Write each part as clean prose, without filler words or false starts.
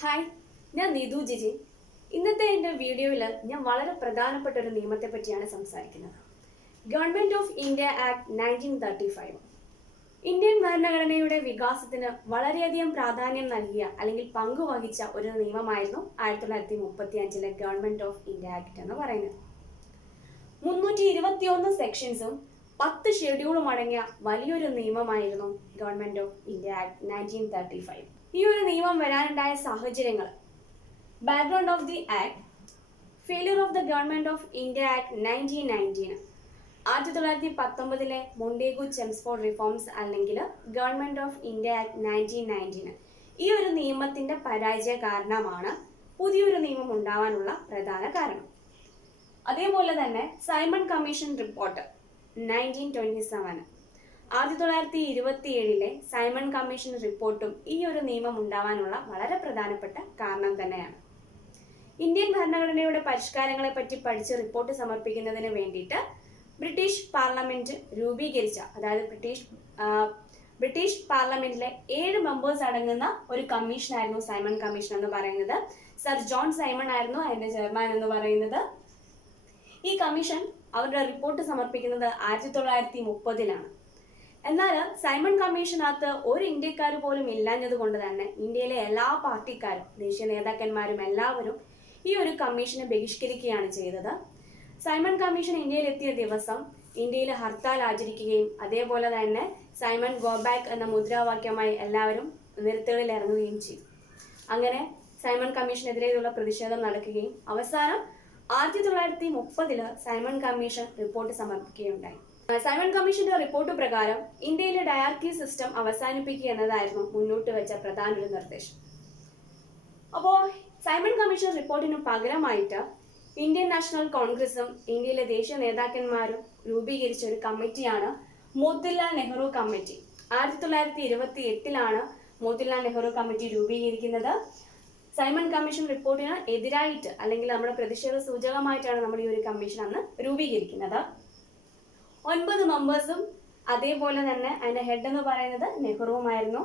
Hi, ഞാൻ നീതു ജിജി. ഇന്നത്തെ എൻ്റെ വീഡിയോയിൽ ഞാൻ വളരെ പ്രധാനപ്പെട്ട ഒരു നിയമത്തെ പറ്റിയാണ് സംസാരിക്കുന്നത്. Government of India act 1935. Indian ഭരണഘടനയുടെ വികാസത്തിന് വളരെയധികം പ്രാധാന്യം നൽകിയ അല്ലെങ്കിൽ പങ്കുവഹിച്ച ഒരു നിയമമായിരുന്നു 1935 ഗവൺമെൻറ് ഓഫ് ഇന്ത്യ ആക്ട് എന്ന് പറയുന്നത്. 321 സെക്ഷൻസും 10 ഷെഡ്യൂളും അടങ്ങിയ വലിയൊരു നിയമമായിരുന്നു ഗവൺമെൻറ് ഓഫ് ഇന്ത്യ ആക്ട് 1935. ഈ ഒരു നിയമം വരാനുണ്ടായ സാഹചര്യങ്ങൾ: background of the act, failure of the government of India act 1919. 1919 Montagu Chelmsford reforms അല്ലെങ്കിൽ ഗവൺമെൻറ് ഓഫ് ഇന്ത്യ ആക്ട് 1919. ഈ ഒരു നിയമത്തിൻ്റെ പരാജയ കാരണമാണ് പുതിയൊരു നിയമം ഉണ്ടാവാനുള്ള പ്രധാന കാരണം. അതേപോലെ തന്നെ Simon commission report 1927. 1927 Simon commission റിപ്പോർട്ടും ഈ ഒരു നിയമം ഉണ്ടാവാനുള്ള വളരെ പ്രധാനപ്പെട്ട കാരണം തന്നെയാണ്. ഇന്ത്യൻ ഭരണഘടനയുടെ പരിഷ്കാരങ്ങളെ പറ്റി പഠിച്ച് റിപ്പോർട്ട് സമർപ്പിക്കുന്നതിന് വേണ്ടിയിട്ട് ബ്രിട്ടീഷ് പാർലമെന്റ് രൂപീകരിച്ച, അതായത് ബ്രിട്ടീഷ് പാർലമെന്റിലെ 7 മെമ്പേഴ്സ് അടങ്ങുന്ന ഒരു കമ്മീഷനായിരുന്നു സൈമൺ കമ്മീഷൻ എന്ന് പറയുന്നത്. സർ ജോൺ സൈമൺ ആയിരുന്നു അതിന്റെ ചെയർമാൻ എന്ന് പറയുന്നത്. ഈ കമ്മീഷൻ അവരുടെ റിപ്പോർട്ട് സമർപ്പിക്കുന്നത് 1930. എന്നാൽ സൈമൺ കമ്മീഷനകത്ത് ഒരു ഇന്ത്യക്കാർ പോലും ഇല്ലാഞ്ഞത് കൊണ്ട് തന്നെ ഇന്ത്യയിലെ എല്ലാ പാർട്ടിക്കാരും, ദേശീയ നേതാക്കന്മാരും എല്ലാവരും ഈ ഒരു കമ്മീഷനെ ബഹിഷ്കരിക്കുകയാണ് ചെയ്തത്. സൈമൺ കമ്മീഷൻ ഇന്ത്യയിലെത്തിയ ദിവസം ഇന്ത്യയിൽ ഹർത്താൽ ആചരിക്കുകയും അതേപോലെ തന്നെ സൈമൺ ഗോ ബാക്ക് എന്ന മുദ്രാവാക്യമായി എല്ലാവരും നിരത്തുകളിൽ ഇറങ്ങുകയും ചെയ്തു. അങ്ങനെ സൈമൺ കമ്മീഷനെതിരെയുള്ള പ്രതിഷേധം നടക്കുകയും അവസാനം 1930 സൈമൺ കമ്മീഷൻ റിപ്പോർട്ട് സമർപ്പിക്കുകയുണ്ടായി. സൈമൺ കമ്മീഷന്റെ റിപ്പോർട്ട് പ്രകാരം ഇന്ത്യയിലെ ഡയാർക്കി സിസ്റ്റം അവസാനിപ്പിക്കുക എന്നതായിരുന്നു മുന്നോട്ട് വെച്ച പ്രധാന ഒരു നിർദ്ദേശം. അപ്പോൾ സൈമൺ കമ്മീഷൻ റിപ്പോർട്ടിന് പകരമായിട്ട് ഇന്ത്യൻ നാഷണൽ കോൺഗ്രസും ഇന്ത്യയിലെ ദേശീയ നേതാക്കന്മാരും രൂപീകരിച്ച ഒരു കമ്മിറ്റിയാണ് മോത്തിലാൽ നെഹ്റു കമ്മിറ്റി. 1928 മോത്തിലാൽ നെഹ്റു കമ്മിറ്റി രൂപീകരിക്കുന്നത്. സൈമൺ കമ്മീഷൻ റിപ്പോർട്ടിന് എതിരായിട്ട് അല്ലെങ്കിൽ നമ്മുടെ പ്രതിഷേധ സൂചകമായിട്ടാണ് നമ്മൾ ഈ ഒരു കമ്മീഷൻ അന്ന് രൂപീകരിക്കുന്നത്. 9 മെമ്പേഴ്സും അതേപോലെ തന്നെ അതിന്റെ ഹെഡ് എന്ന് പറയുന്നത് നെഹ്റുവുമായിരുന്നു.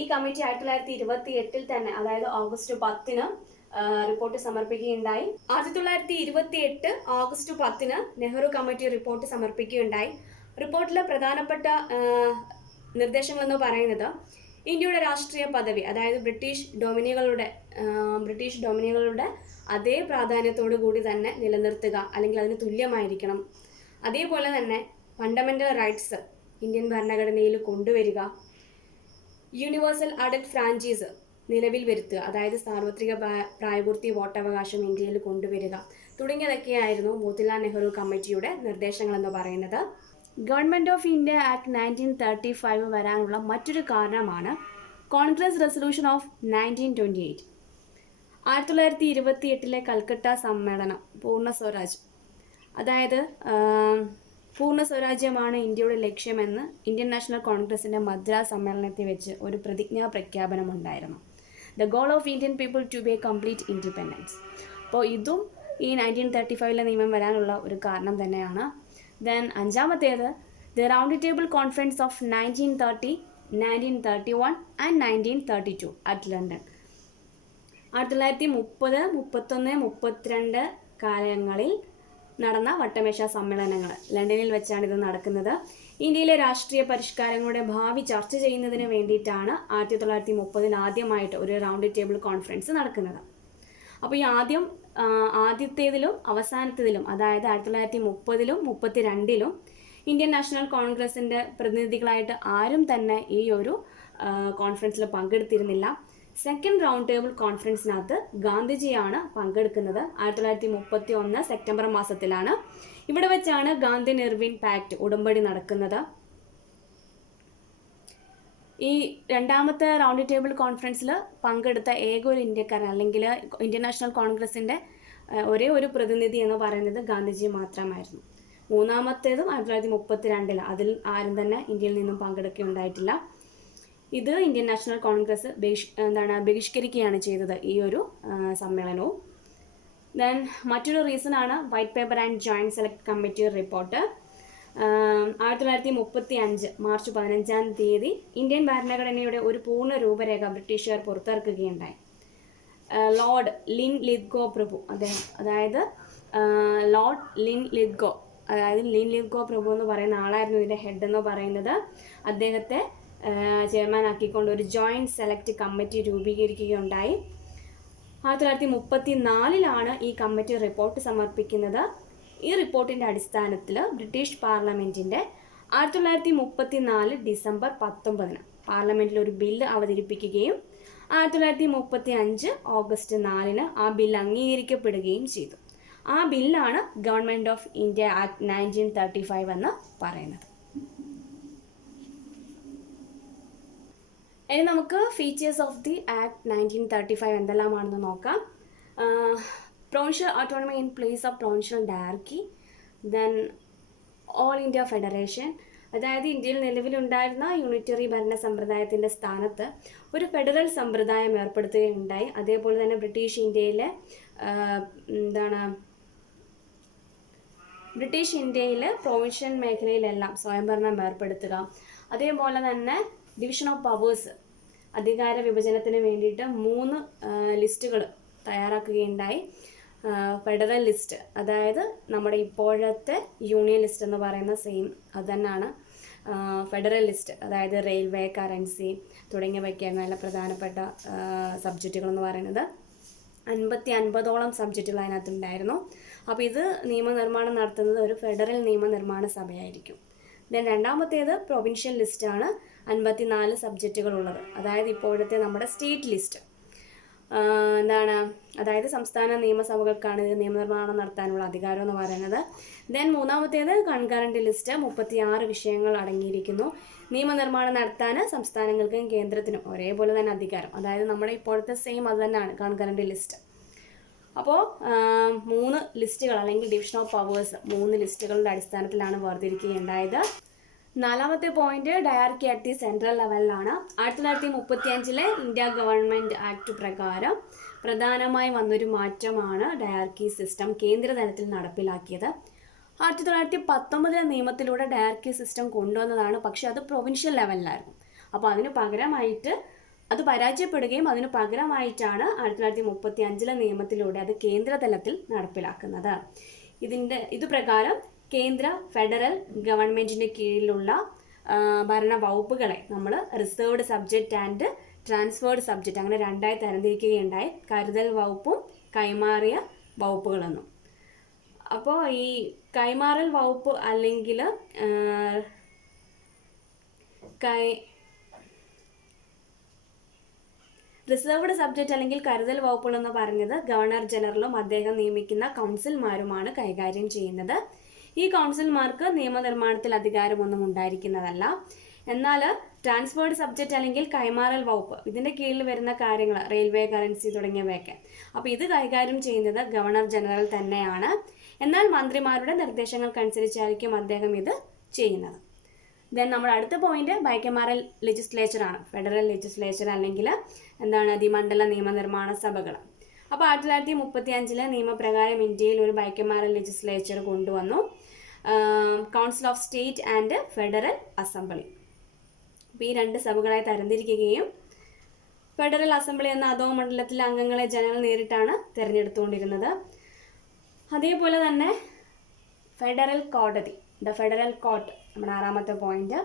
ഈ കമ്മിറ്റി 1928 തന്നെ, അതായത് ഓഗസ്റ്റ് 10 റിപ്പോർട്ട് സമർപ്പിക്കുകയുണ്ടായി. 1928 ഓഗസ്റ്റ് 10 നെഹ്റു കമ്മിറ്റി റിപ്പോർട്ട് സമർപ്പിക്കുകയുണ്ടായി. റിപ്പോർട്ടിലെ പ്രധാനപ്പെട്ട നിർദ്ദേശങ്ങൾ എന്ന് പറയുന്നത് ഇന്ത്യയുടെ രാഷ്ട്രീയ പദവി, അതായത് ബ്രിട്ടീഷ് ഡൊമിനികളുടെ അതേ പ്രാധാന്യത്തോടു കൂടി തന്നെ നിലനിർത്തുക, അല്ലെങ്കിൽ അതിന് തുല്യമായിരിക്കണം. അതേപോലെ തന്നെ ഫണ്ടമെന്റൽ റൈറ്റ്സ് ഇന്ത്യൻ ഭരണഘടനയിൽ കൊണ്ടുവരിക, യൂണിവേഴ്സൽ അഡൽട്ട് ഫ്രാഞ്ചൈസ് നിലവിൽ വരുത്തുക, അതായത് സാർവത്രിക പ്രായപൂർത്തി വോട്ടവകാശം ഇന്ത്യയിൽ കൊണ്ടുവരിക തുടങ്ങിയതൊക്കെയായിരുന്നു മോത്തിലാൽ നെഹ്റു കമ്മിറ്റിയുടെ നിർദ്ദേശങ്ങൾ എന്ന് പറയുന്നത്. ഗവൺമെൻറ് ഓഫ് ഇന്ത്യ ആക്ട് 1935 വരാനുള്ള മറ്റൊരു കാരണമാണ് കോൺഗ്രസ് റെസൊല്യൂഷൻ ഓഫ് 1928. 1928 കൽക്കട്ട സമ്മേളനം പൂർണ്ണ സ്വരാജ്, അതായത് പൂർണ്ണ സ്വരാജ്യമാണ് ഇന്ത്യയുടെ ലക്ഷ്യമെന്ന് ഇന്ത്യൻ നാഷണൽ കോൺഗ്രസിൻ്റെ മദ്രാസ് സമ്മേളനത്തിൽ വെച്ച് ഒരു പ്രതിജ്ഞാ പ്രഖ്യാപനമുണ്ടായിരുന്നു. The goal of Indian people to be a complete independence. അപ്പോൾ ഇതും ഈ 1935 നിയമം വരാനുള്ള ഒരു കാരണം തന്നെയാണ്. ദെൻ 5-ാമത്തേത് the round table conference of 1930, 1931 and 1932 at London. 1930, 31, 32 കാലങ്ങളിൽ നടന്ന വട്ടമേശ സമ്മേളനങ്ങൾ ലണ്ടനിൽ വെച്ചാണ് ഇത് നടക്കുന്നത്. ഇന്ത്യയിലെ രാഷ്ട്രീയ പരിഷ്കാരങ്ങളുടെ ഭാവി ചർച്ച ചെയ്യുന്നതിന് വേണ്ടിയിട്ടാണ് 1930 ആദ്യമായിട്ട് ഒരു റൗണ്ട് ടേബിൾ കോൺഫറൻസ് നടക്കുന്നത്. അപ്പോൾ ഈ ആദ്യത്തേതിലും അവസാനത്തേതിലും, അതായത് 1930 32 ഇന്ത്യൻ നാഷണൽ കോൺഗ്രസിൻ്റെ പ്രതിനിധികളായിട്ട് ആരും തന്നെ ഈ ഒരു കോൺഫറൻസിൽ പങ്കെടുത്തിരുന്നില്ല. സെക്കൻഡ് റൗണ്ട് ടേബിൾ കോൺഫറൻസിനകത്ത് ഗാന്ധിജിയാണ് പങ്കെടുക്കുന്നത്. 1931 സെപ്റ്റംബർ മാസത്തിലാണ്. ഇവിടെ വെച്ചാണ് ഗാന്ധി ഇർവിൻ പാക്ട് ഉടമ്പടി നടക്കുന്നത്. ഈ രണ്ടാമത്തെ റൗണ്ട് ടേബിൾ കോൺഫറൻസിൽ പങ്കെടുത്ത ഏക ഒരു ഇന്ത്യക്കാരൻ, അല്ലെങ്കിൽ ഇന്ത്യൻ നാഷണൽ കോൺഗ്രസിൻ്റെ ഒരേ ഒരു പ്രതിനിധി എന്ന് പറയുന്നത് ഗാന്ധിജി മാത്രമായിരുന്നു. മൂന്നാമത്തേതും 1932, അതിൽ ആരും തന്നെ ഇന്ത്യയിൽ നിന്നും പങ്കെടുക്കുകയുണ്ടായിട്ടില്ല. ഇത് ഇന്ത്യൻ നാഷണൽ കോൺഗ്രസ് ബഹിഷ്കരിക്കുകയാണ് ചെയ്തത് ഈ ഒരു സമ്മേളനവും. ദെൻ മറ്റൊരു റീസണാണ് white paper and joint select committee report. 1935 March 15 Indian ഭരണഘടനയുടെ ഒരു പൂർണ്ണ രൂപരേഖ ബ്രിട്ടീഷുകാർ പുറത്തിറക്കുകയുണ്ടായി. ലോർഡ് ലിൻ ലിത്ഗോ പ്രഭു അദ്ദേഹം, അതായത് ലോർഡ് ലിൻ ലിത്ഗോ, അതായത് ലിൻ ലിത്ഗോ പ്രഭു എന്ന് പറയുന്ന ആളായിരുന്നു ഇതിൻ്റെ ഹെഡ് എന്ന് പറയുന്നത്. അദ്ദേഹത്തെ ചെയർമാൻ ആക്കിക്കൊണ്ട് ഒരു ജോയിൻറ്റ് സെലക്ട് കമ്മിറ്റി രൂപീകരിക്കുകയുണ്ടായി. 1934 ഈ കമ്മിറ്റി റിപ്പോർട്ട് സമർപ്പിക്കുന്നത്. ഈ റിപ്പോർട്ടിൻ്റെ അടിസ്ഥാനത്തിൽ ബ്രിട്ടീഷ് പാർലമെൻറ്റിൻ്റെ 1934 ഡിസംബർ 19 പാർലമെൻറ്റിൽ ഒരു ബില്ല് അവതരിപ്പിക്കുകയും 1935 ഓഗസ്റ്റ് 4 ആ ബില്ല് അംഗീകരിക്കപ്പെടുകയും ചെയ്തു. ആ ബില്ലാണ് ഗവൺമെൻറ് ഓഫ് ഇന്ത്യ ആക്ട് 1935 എന്ന് പറയുന്നത്. ഇനി നമുക്ക് ഫീച്ചേഴ്സ് ഓഫ് ദി ആക്ട് 1935 എന്തെല്ലാമാണെന്ന് നോക്കാം. Provincial autonomy in place of provincial diarchy, then all India federation, അതായത് ഇന്ത്യയിൽ നിലവിലുണ്ടായിരുന്ന യൂണിറ്ററി ഭരണ സമ്പ്രദായത്തിൻ്റെ സ്ഥാനത്ത് ഒരു ഫെഡറൽ സമ്പ്രദായം ഏർപ്പെടുത്തുകയുണ്ടായി. അതേപോലെ തന്നെ ബ്രിട്ടീഷ് ഇന്ത്യയിലെ പ്രൊവിൻഷ്യൽ മേഖലയിലെല്ലാം സ്വയംഭരണം ഏർപ്പെടുത്തുക. അതേപോലെ തന്നെ ഡിവിഷൻ ഓഫ് പവേഴ്സ്, അധികാര വിഭജനത്തിന് വേണ്ടിയിട്ട് 3 ലിസ്റ്റുകൾ തയ്യാറാക്കുകയുണ്ടായി. ഫെഡറൽ ലിസ്റ്റ്, അതായത് നമ്മുടെ ഇപ്പോഴത്തെ യൂണിയൻ ലിസ്റ്റ് എന്ന് പറയുന്ന സെയിം അത് തന്നെയാണ് ഫെഡറൽ ലിസ്റ്റ്, അതായത് റെയിൽവേ, കറൻസി തുടങ്ങിയവയ്ക്കായിരുന്നു നല്ല പ്രധാനപ്പെട്ട സബ്ജക്റ്റുകൾ എന്ന് പറയുന്നത്. 50-50ഓളം സബ്ജക്റ്റുകൾ അതിനകത്തുണ്ടായിരുന്നു. അപ്പോൾ ഇത് നിയമനിർമ്മാണം നടത്തുന്നത് ഒരു ഫെഡറൽ നിയമനിർമ്മാണ സഭയായിരിക്കും. ദെൻ രണ്ടാമത്തേത് പ്രൊവിൻഷ്യൽ ലിസ്റ്റാണ്, 54 സബ്ജക്റ്റുകളുള്ളത്, അതായത് ഇപ്പോഴത്തെ നമ്മുടെ സ്റ്റേറ്റ് ലിസ്റ്റ്. അതായത് സംസ്ഥാന നിയമസഭകൾക്കാണ് ഇത് നിയമനിർമ്മാണം നടത്താനുള്ള അധികാരം എന്ന് പറയുന്നത്. ദെൻ മൂന്നാമത്തേത് കൺകറന്റ് ലിസ്റ്റ്, 36 വിഷയങ്ങൾ അടങ്ങിയിരിക്കുന്നു. നിയമനിർമ്മാണം നടത്താൻ സംസ്ഥാനങ്ങൾക്കും കേന്ദ്രത്തിനും ഒരേപോലെ തന്നെ അധികാരം, അതായത് നമ്മുടെ ഇപ്പോഴത്തെ സെയിം അത് തന്നെയാണ് കൺകറന്റ് ലിസ്റ്റ്. അപ്പോൾ 3 ലിസ്റ്റുകൾ അല്ലെങ്കിൽ ഡിവിഷൻ ഓഫ് പവേഴ്സ് 3 ലിസ്റ്റുകളുടെ അടിസ്ഥാനത്തിലാണ് വേർതിരിക്കുകയുണ്ടായത്. 4ാമത്തെ പോയിന്റ് ഡയറക്കി അറ്റ് ദി സെൻട്രൽ ലെവലിലാണ്. 1935 ഇന്ത്യ ഗവൺമെൻറ് ആക്ട് പ്രകാരം പ്രധാനമായി വന്നൊരു മാറ്റമാണ് ഡയറക്കി സിസ്റ്റം കേന്ദ്രതലത്തിൽ നടപ്പിലാക്കിയത്. 1919 നിയമത്തിലൂടെ ഡയറക്കി സിസ്റ്റം കൊണ്ടുവന്നതാണ്, പക്ഷെ അത് പ്രൊവിൻഷ്യൽ ലെവലിലായിരുന്നു. അപ്പോൾ അതിന് പകരമായിട്ട് അത് പരാജയപ്പെടുകയും അതിന് പകരമായിട്ടാണ് 1935 നിയമത്തിലൂടെ അത് കേന്ദ്രതലത്തിൽ നടപ്പിലാക്കുന്നത്. ഇതുപ്രകാരം കേന്ദ്ര ഫെഡറൽ ഗവൺമെൻറ്റിൻ്റെ കീഴിലുള്ള ഭരണ വകുപ്പുകളെ നമ്മൾ reserved subject and transferred subject അങ്ങനെ 2ആയി തരംതിരിക്കുകയുണ്ടായി, കരുതൽ വകുപ്പും കൈമാറിയ വകുപ്പുകളെന്നും. അപ്പോൾ ഈ കൈമാറൽ വകുപ്പ് അല്ലെങ്കിൽ റിസർവ്ഡ് സബ്ജക്റ്റ് അല്ലെങ്കിൽ കരുതൽ വകുപ്പുകൾ എന്ന് പറഞ്ഞത് ഗവർണർ ജനറലും അദ്ദേഹം നിയമിക്കുന്ന കൗൺസിൽമാരുമാണ് കൈകാര്യം ചെയ്യുന്നത്. ഈ കൗൺസിൽമാർക്ക് നിയമനിർമ്മാണത്തിൽ അധികാരമൊന്നും ഉണ്ടായിരിക്കുന്നതല്ല. എന്നാൽ ട്രാൻസ്ഫേർഡ് സബ്ജക്റ്റ് അല്ലെങ്കിൽ കൈമാറൽ വകുപ്പ് ഇതിൻ്റെ കീഴിൽ വരുന്ന കാര്യങ്ങൾ റെയിൽവേ, കറൻസി തുടങ്ങിയവയൊക്കെ, അപ്പോൾ ഇത് കൈകാര്യം ചെയ്യുന്നത് ഗവർണർ ജനറൽ തന്നെയാണ്. എന്നാൽ മന്ത്രിമാരുടെ നിർദ്ദേശങ്ങൾക്കനുസരിച്ചായിരിക്കും അദ്ദേഹം ഇത് ചെയ്യുന്നത്. ദെൻ നമ്മുടെ അടുത്ത പോയിന്റ് ബൈക്കമാറൽ ലെജിസ്ലേച്ചർ ആണ്, ഫെഡറൽ ലെജിസ്ലേച്ചർ അല്ലെങ്കിൽ ദ്വിമണ്ഡല നിയമനിർമ്മാണ സഭകൾ. അപ്പോൾ 1935 നിയമപ്രകാരം ഇന്ത്യയിൽ ഒരു ബൈക്കമാറൽ ലെജിസ്ലേച്ചർ കൊണ്ടുവന്നു, council of state and federal assembly. അപ്പോൾ ഈ 2 സഭകളായി തരംതിരിക്കുകയും ഫെഡറൽ അസംബ്ലി എന്ന അധോമണ്ഡലത്തിലെ അംഗങ്ങളെ ജനങ്ങൾ നേരിട്ടാണ് തിരഞ്ഞെടുത്തുകൊണ്ടിരുന്നത്. അതേപോലെ തന്നെ ഫെഡറൽ കോടതി, ദ ഫെഡറൽ കോർട്ട്, നമ്മുടെ 6ാമത്തെ പോയിന്റ്.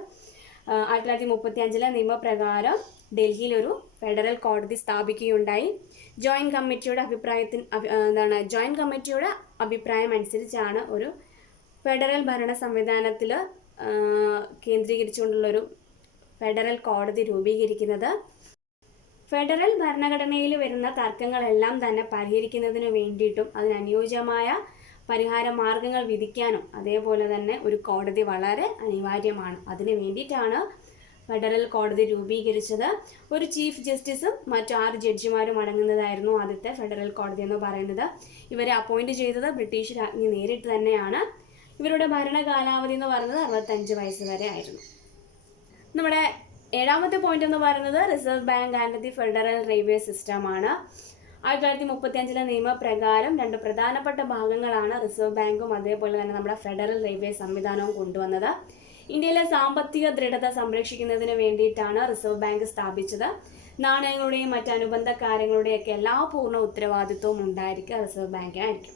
1935 നിയമപ്രകാരം ഡൽഹിയിൽ ഒരു ഫെഡറൽ കോടതി സ്ഥാപിക്കുകയുണ്ടായി. ജോയിൻറ്റ് കമ്മിറ്റിയുടെ അഭിപ്രായം അനുസരിച്ചാണ് ഒരു ഫെഡറൽ ഭരണ സംവിധാനത്തിൽ കേന്ദ്രീകരിച്ചുകൊണ്ടുള്ളൊരു ഫെഡറൽ കോടതി രൂപീകരിക്കുന്നത്. ഫെഡറൽ ഭരണഘടനയിൽ വരുന്ന തർക്കങ്ങളെല്ലാം തന്നെ പരിഹരിക്കുന്നതിന് വേണ്ടിയിട്ടും അതിനനുയോജ്യമായ പരിഹാര മാർഗങ്ങൾ വിധിക്കാനും അതേപോലെ തന്നെ ഒരു കോടതി വളരെ അനിവാര്യമാണ്. അതിനു വേണ്ടിയിട്ടാണ് ഫെഡറൽ കോടതി രൂപീകരിച്ചത്. ഒരു ചീഫ് ജസ്റ്റിസും മറ്റു 6 ജഡ്ജിമാരും അടങ്ങുന്നതായിരുന്നു ആദ്യത്തെ ഫെഡറൽ കോടതി എന്ന് പറയുന്നത്. ഇവരെ അപ്പോയിന്റ് ചെയ്തത് ബ്രിട്ടീഷ് രാജ്ഞി നേരിട്ട് തന്നെയാണ്. ഇവരുടെ ഭരണ കാലാവധി എന്ന് പറയുന്നത് 65 വയസ്സ് വരെ ആയിരുന്നു. നമ്മുടെ 7ാമത്തെ പോയിന്റ് എന്ന് പറയുന്നത് reserve bank and the federal railway സിസ്റ്റമാണ്. 1935 നിയമപ്രകാരം 2 പ്രധാനപ്പെട്ട ഭാഗങ്ങളാണ് റിസർവ് ബാങ്കും അതേപോലെ തന്നെ നമ്മുടെ ഫെഡറൽ റെയിൽവേ സംവിധാനവും കൊണ്ടുവന്നത്. ഇന്ത്യയിലെ സാമ്പത്തിക ദൃഢത സംരക്ഷിക്കുന്നതിന് വേണ്ടിയിട്ടാണ് റിസർവ് ബാങ്ക് സ്ഥാപിച്ചത്. നാണയങ്ങളുടെയും മറ്റനുബന്ധ കാര്യങ്ങളുടെയൊക്കെ എല്ലാ പൂർണ്ണ ഉത്തരവാദിത്വവും ഉണ്ടായിരിക്കുക റിസർവ് ബാങ്കിനായിരിക്കും.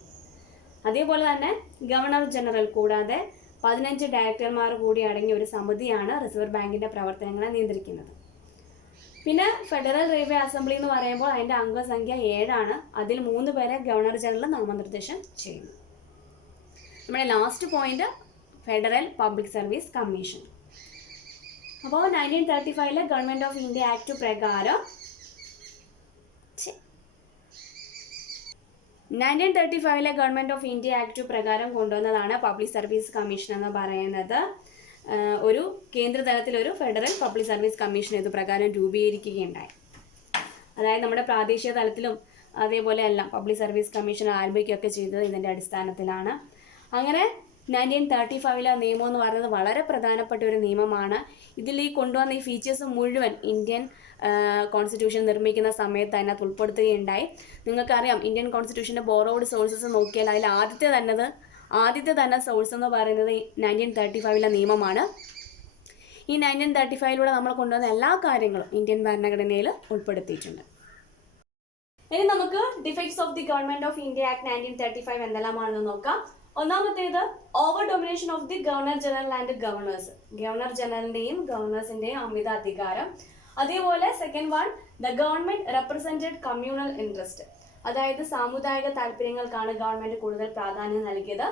അതേപോലെ തന്നെ ഗവർണർ ജനറൽ കൂടാതെ 15 ഡയറക്ടർമാർ കൂടി അടങ്ങിയ ഒരു സമിതിയാണ് റിസർവ് ബാങ്കിന്റെ പ്രവർത്തനങ്ങളെ നിയന്ത്രിക്കുന്നത്. പിന്നെ ഫെഡറൽ റെയിൽവേ അസംബ്ലി എന്ന് പറയുമ്പോൾ അതിന്റെ അംഗസംഖ്യ 7 അതിൽ 3 പേരെ ഗവർണർ ജനറൽ നാമനിർദ്ദേശം ചെയ്യുന്നു. നമ്മുടെ last point federal public service commission. അപ്പോൾ 1935 ഗവൺമെന്റ് ഓഫ് ഇന്ത്യ ആക്ട് പ്രകാരം 1935 ഗവൺമെന്റ് ഓഫ് ഇന്ത്യ ആക്ട് പ്രകാരം കൊണ്ടുവന്നതാണ് പബ്ലിക് സർവീസ് കമ്മീഷൻ എന്ന് പറയുന്നത്. ഒരു കേന്ദ്ര തലത്തിൽ ഒരു ഫെഡറൽ പബ്ലിക് സർവീസ് കമ്മീഷൻ ഇത് പ്രകാരം രൂപീകരിക്കുകയുണ്ടായി. അതായത് നമ്മുടെ പ്രാദേശിക തലത്തിലും അതേപോലെ എല്ലാം പബ്ലിക് സർവീസ് കമ്മീഷൻ ആരംഭിക്കുകയൊക്കെ ചെയ്തത് ഇതിൻ്റെ അടിസ്ഥാനത്തിലാണ്. അങ്ങനെ 1935 നിയമം എന്ന് പറയുന്നത് വളരെ പ്രധാനപ്പെട്ട ഒരു നിയമമാണ്. ഇതിൽ ഈ കൊണ്ടുവന്ന ഈ ഫീച്ചേഴ്സ് മുഴുവൻ ഇന്ത്യൻ കോൺസ്റ്റിറ്റ്യൂഷൻ നിർമ്മിക്കുന്ന സമയത്ത് അതിനകത്ത് ഉൾപ്പെടുത്തുകയുണ്ടായി. നിങ്ങൾക്കറിയാം ഇന്ത്യൻ കോൺസ്റ്റിറ്റ്യൂഷൻ്റെ ബോറോഡ് സോഴ്സസ് നോക്കിയാൽ അതിൽ ആദ്യത്തെ തന്നെ സോഴ്സ് എന്ന് പറയുന്നത് 1935 നിയമമാണ്. ഈ 1935 നമ്മൾ കൊണ്ടുവന്ന എല്ലാ കാര്യങ്ങളും ഇന്ത്യൻ ഭരണഘടനയിൽ ഉൾപ്പെടുത്തിയിട്ടുണ്ട്. ഇനി നമുക്ക് defects of the government of India act 1935 എന്തെല്ലാമാണെന്ന് നോക്കാം. ഒന്നാമത്തേത് over domination of the governor general and governors. Governor ജനറലിന്റെയും ഗവർണേഴ്സിന്റെയും അമിത അധികാരം. അതേപോലെ second one, the government represented communal interest. അതായത് സാമുദായിക താല്പര്യങ്ങൾക്കാണ് ഗവൺമെന്റ് കൂടുതൽ പ്രാധാന്യം നൽകിയത്.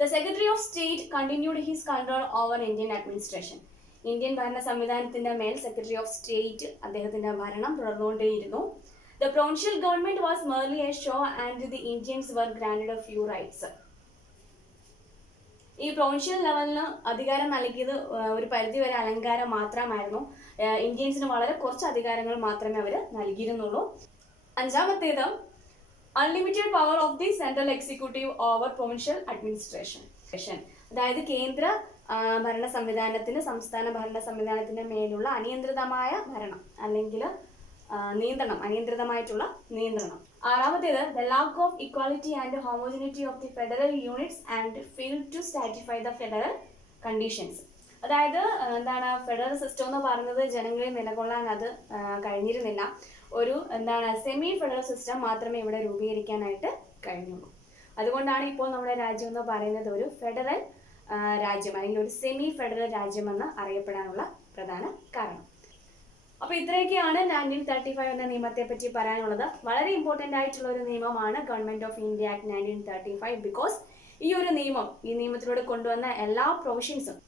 The secretary of state continued his control over Indian administration. Indian ഭരണ സംവിധാനത്തിന്റെ മേൽ സെക്രട്ടറി ഓഫ് സ്റ്റേറ്റ് അദ്ദേഹത്തിന്റെ ഭരണം തുടർന്നുകൊണ്ടേയിരുന്നു. The provincial government was merely a show and the Indians were granted a few rights. ഈ പ്രൊവിൻഷ്യൽ ലെവലിന് അധികാരം നൽകിയത് ഒരു പരിധിവരെ അലങ്കാരം മാത്രമായിരുന്നു. ഇന്ത്യൻസിന് വളരെ കുറച്ച് അധികാരങ്ങൾ മാത്രമേ അവർ നൽകിയിരുന്നുള്ളൂ. അഞ്ചാമത്തേത് unlimited power of the central executive over provincial administration. അതായത് കേന്ദ്ര ഭരണ സംവിധാനത്തിന് സംസ്ഥാന ഭരണ സംവിധാനത്തിന്റെ മേലുള്ള അനിയന്ത്രിതമായ ഭരണം അല്ലെങ്കിൽ അനിയന്ത്രിതമായിട്ടുള്ള നിയന്ത്രണം. ആറാമത്തേത് the lack of equality and homogeneity of the federal units and fail to satisfy the federal conditions. അതായത് ഫെഡറൽ സിസ്റ്റം എന്ന് പറയുന്നത് ജനങ്ങളിൽ നിലകൊള്ളാൻ അത് കഴിഞ്ഞിരുന്നില്ല. ഒരു സെമി ഫെഡറൽ സിസ്റ്റം മാത്രമേ ഇവിടെ രൂപീകരിക്കാനായിട്ട് കഴിഞ്ഞുള്ളൂ. അതുകൊണ്ടാണ് ഇപ്പോൾ നമ്മുടെ രാജ്യം എന്ന് പറയുന്നത് ഒരു ഫെഡറൽ രാജ്യം അല്ലെങ്കിൽ ഒരു സെമി ഫെഡറൽ രാജ്യമെന്ന് അറിയപ്പെടാനുള്ള പ്രധാന കാരണം. അപ്പോൾ ഇത്രയൊക്കെയാണ് 1935 എന്ന നിയമത്തെ പറ്റി പറയാനുള്ളത്. വളരെ ഇമ്പോർട്ടൻ്റ് ആയിട്ടുള്ള ഒരു നിയമമാണ് government of India act 1935. Because ഈ നിയമത്തിലൂടെ കൊണ്ടുവന്ന എല്ലാ പ്രൊവിഷൻസും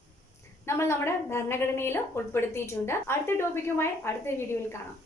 നമ്മൾ നമ്മുടെ ഭരണഘടനയിൽ ഉൾപ്പെടുത്തിയിട്ടുണ്ട്. അടുത്ത ടോപ്പിക്കുമായി അടുത്ത വീഡിയോയിൽ കാണാം.